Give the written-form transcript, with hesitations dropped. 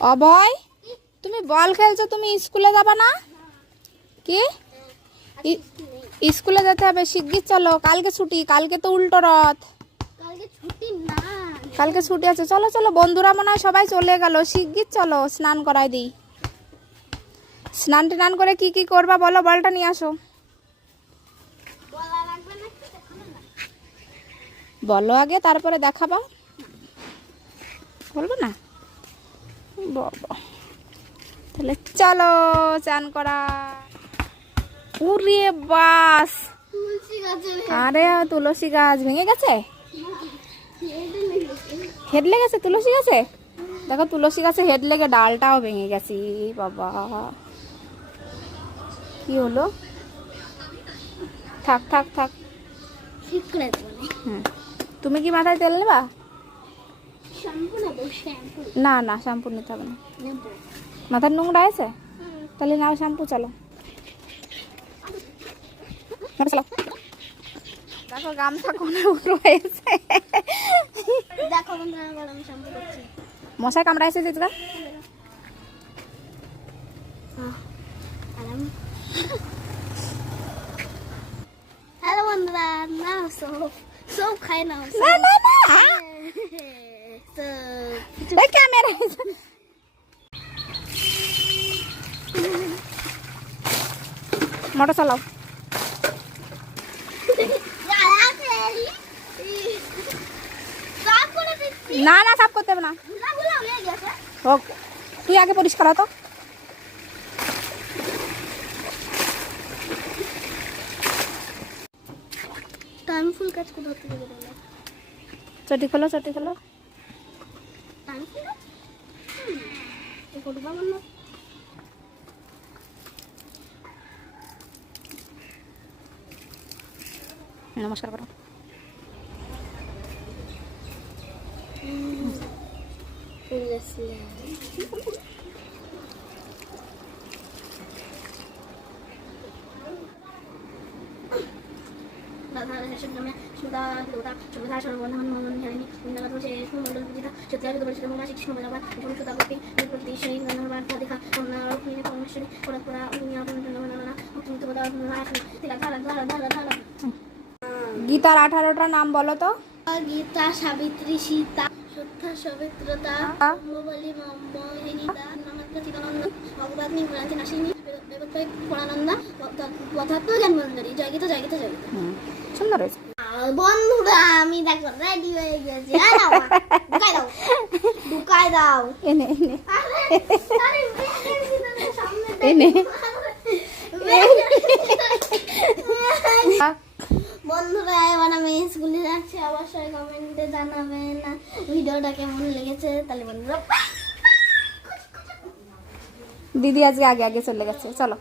অভয়, তুমি বল খেলছো, তুমি স্কুলে যাবে না? কি স্কুলে যেতে হবে, শিগগির চলো। কালকে ছুটি, কালকে তো উল্টো রথ। কালকে ছুটি আছে, চলো চলো। বন্ধুরা মনে হয় সবাই চলে গেল, শিগগির চলো, স্নান করাই দিই। স্নান টান করে কি কি করবা বলো, বলটা নিয়ে আসো। বলো আগে, তারপরে দেখাবা। বলবো না? বাবা, তাহলে চলো চান করা। উরে বাস, আরে তুলসী গাছ ভেঙে গেছে, হেড লেগেছে তুলসী গাছে। দেখো তুলসী গাছে হেড লেগে ডালটাও ভেঙে গেছে। বাবা, কি হলো? থাক থাক থাক। তুমি কি মাথায় তেল নেবা? না না, শ্যাম্পু নিতে হবে না। মাথার নোংরা আছে, তাহলে নাও শ্যাম্পু। চলো চলো। দেখো গামছা কোনে উঠো হয়েছে। মশা কামড়াইছে চিৎকার। হ্যালো বন্ধুরা, না সব খাই না। না না না, এই ক্যামেরা মোটর চালাও। না না, সাফ করতে হবে না। হোক, তুই আগে পরিষ্কার হতো। আমি ফুল কাজ করে ধরতে দেবো। চটি খোলো, চটি খোলো। নমস্কার করো। গীতার 18টা নাম বলো তো। গীতা, সাবিত্রী, সীতা, সত্যা, সবিত্রতা, মোবালি, মোহিনীতা, নমস্কার, ভগবত নির্মলাঞ্চ নাসিনী, পুরানন্দা, পদার্থ জ্ঞানবন্দরী। জয় গীতা, জয় গীতা, জয় গীতা। সুন্দর হয়েছে। বন্ধুরা, আমি দেখো রেডি হয়ে গেছি। ঢুকাই দাও। এনে এনে এনে। বন্ধুরা, এবার আমি স্কুলে যাচ্ছি। অবশ্যই কমেন্টে জানাবেন ভিডিওটা কেমন লেগেছে। তাহলে বন্ধুরা, দিদি আজকে আগে আগে চলে গেছে, চলো।